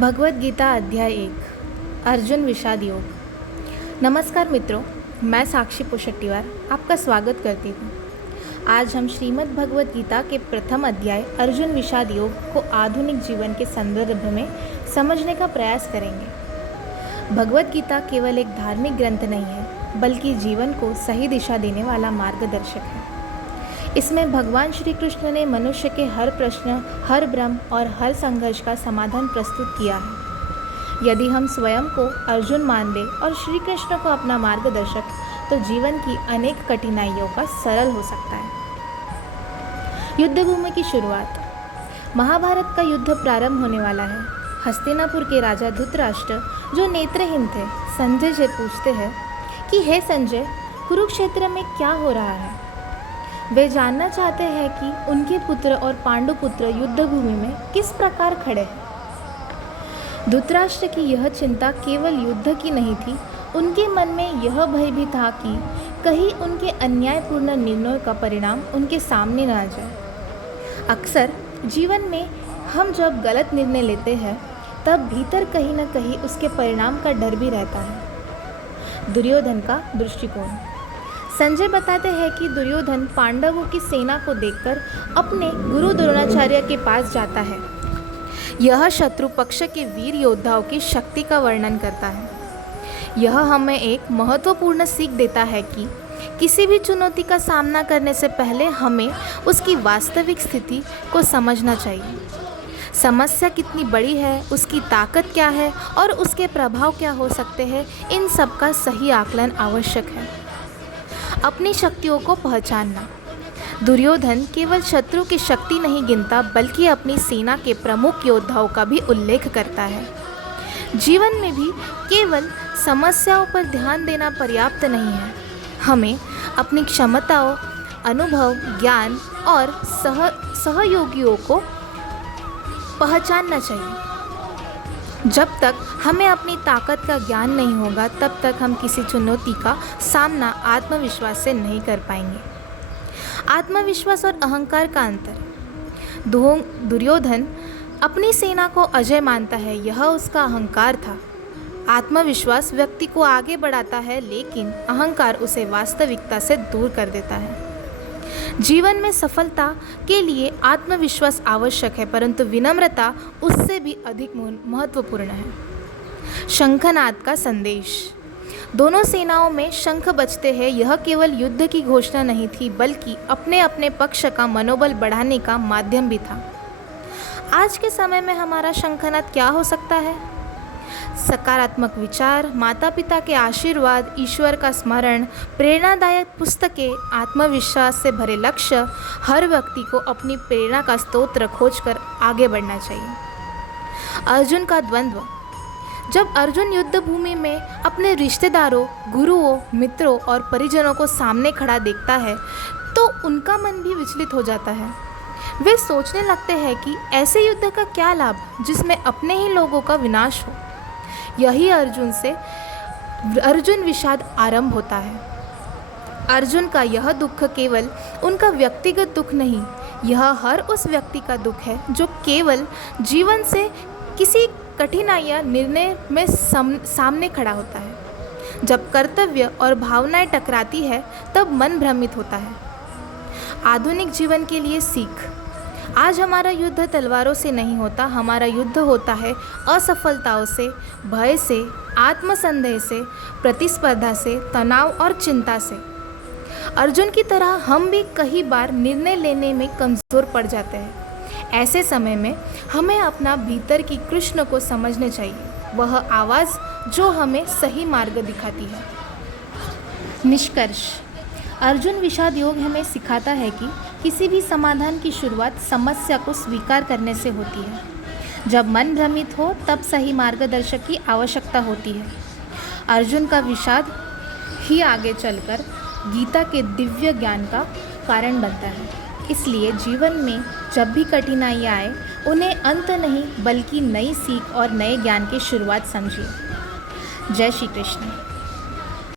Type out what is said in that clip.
भगवद गीता अध्याय 1 अर्जुन विषाद योग। नमस्कार मित्रों, मैं साक्षी पोशट्टीवार आपका स्वागत करती हूँ। आज हम श्रीमद् भगवद गीता के प्रथम अध्याय अर्जुन विषाद योग को आधुनिक जीवन के संदर्भ में समझने का प्रयास करेंगे। भगवद गीता केवल एक धार्मिक ग्रंथ नहीं है, बल्कि जीवन को सही दिशा देने वाला मार्गदर्शक है। इसमें भगवान श्री कृष्ण ने मनुष्य के हर प्रश्न, हर भ्रम और हर संघर्ष का समाधान प्रस्तुत किया है। यदि हम स्वयं को अर्जुन मान लें और श्री कृष्ण को अपना मार्गदर्शक, तो जीवन की अनेक कठिनाइयों का सरल हो सकता है। युद्ध भूमि की शुरुआत। महाभारत का युद्ध प्रारंभ होने वाला है। हस्तिनापुर के राजा धृतराष्ट्र, जो नेत्रहीन थे, संजय से पूछते हैं कि हे संजय, कुरुक्षेत्र में क्या हो रहा है। वे जानना चाहते हैं कि उनके पुत्र और पांडुपुत्र युद्ध भूमि में किस प्रकार खड़े हैं। धृतराष्ट्र की यह चिंता केवल युद्ध की नहीं थी, उनके मन में यह भय भी था कि कहीं उनके अन्यायपूर्ण निर्णयों का परिणाम उनके सामने न आ जाए। अक्सर जीवन में हम जब गलत निर्णय लेते हैं, तब भीतर कहीं न कहीं उसके परिणाम का डर भी रहता है। दुर्योधन का दृष्टिकोण। संजय बताते हैं कि दुर्योधन पांडवों की सेना को देखकर अपने गुरु द्रोणाचार्य के पास जाता है। यह शत्रु पक्ष के वीर योद्धाओं की शक्ति का वर्णन करता है। यह हमें एक महत्वपूर्ण सीख देता है कि किसी भी चुनौती का सामना करने से पहले हमें उसकी वास्तविक स्थिति को समझना चाहिए। समस्या कितनी बड़ी है, उसकी ताकत क्या है और उसके प्रभाव क्या हो सकते हैं, इन सब का सही आकलन आवश्यक है। अपनी शक्तियों को पहचानना। दुर्योधन केवल शत्रु की शक्ति नहीं गिनता, बल्कि अपनी सेना के प्रमुख योद्धाओं का भी उल्लेख करता है। जीवन में भी केवल समस्याओं पर ध्यान देना पर्याप्त नहीं है। हमें अपनी क्षमताओं, अनुभव, ज्ञान और सहयोगियों को पहचानना चाहिए। जब तक हमें अपनी ताकत का ज्ञान नहीं होगा, तब तक हम किसी चुनौती का सामना आत्मविश्वास से नहीं कर पाएंगे। आत्मविश्वास और अहंकार का अंतर। दुर्योधन अपनी सेना को अजय मानता है, यह उसका अहंकार था। आत्मविश्वास व्यक्ति को आगे बढ़ाता है, लेकिन अहंकार उसे वास्तविकता से दूर कर देता है। जीवन में सफलता के लिए आत्मविश्वास आवश्यक है, परंतु विनम्रता उससे भी अधिक महत्वपूर्ण है। शंखनाद का संदेश। दोनों सेनाओं में शंख बजते हैं। यह केवल युद्ध की घोषणा नहीं थी, बल्कि अपने अपने पक्ष का मनोबल बढ़ाने का माध्यम भी था। आज के समय में हमारा शंखनाद क्या हो सकता है? सकारात्मक विचार, माता पिता के आशीर्वाद, ईश्वर का स्मरण, प्रेरणादायक पुस्तकें, आत्मविश्वास से भरे लक्ष्य। हर व्यक्ति को अपनी प्रेरणा का स्रोत खोजकर आगे बढ़ना चाहिए। अर्जुन का द्वंद्व। जब अर्जुन युद्ध भूमि में अपने रिश्तेदारों, गुरुओं, मित्रों और परिजनों को सामने खड़ा देखता है, तो उनका मन भी विचलित हो जाता है। वे सोचने लगते हैं कि ऐसे युद्ध का क्या लाभ जिसमें अपने ही लोगों का विनाश हो। यही अर्जुन विषाद आरंभ होता है। अर्जुन का यह दुख केवल उनका व्यक्तिगत दुख नहीं, यह हर उस व्यक्ति का दुख है जो केवल जीवन से किसी कठिनाई या निर्णय में सामने खड़ा होता है। जब कर्तव्य और भावनाएं टकराती है, तब मन भ्रमित होता है। आधुनिक जीवन के लिए सीख। आज हमारा युद्ध तलवारों से नहीं होता, हमारा युद्ध होता है असफलताओं से, भय से, आत्मसंदेह से, प्रतिस्पर्धा से, तनाव और चिंता से। अर्जुन की तरह हम भी कई बार निर्णय लेने में कमज़ोर पड़ जाते हैं। ऐसे समय में हमें अपना भीतर की कृष्ण को समझना चाहिए, वह आवाज़ जो हमें सही मार्ग दिखाती है। निष्कर्ष। अर्जुन विषाद योग हमें सिखाता है कि किसी भी समाधान की शुरुआत समस्या को स्वीकार करने से होती है। जब मन भ्रमित हो, तब सही मार्गदर्शक की आवश्यकता होती है। अर्जुन का विषाद ही आगे चलकर गीता के दिव्य ज्ञान का कारण बनता है। इसलिए जीवन में जब भी कठिनाई आए, उन्हें अंत नहीं, बल्कि नई सीख और नए ज्ञान की शुरुआत समझिए। जय श्री कृष्ण।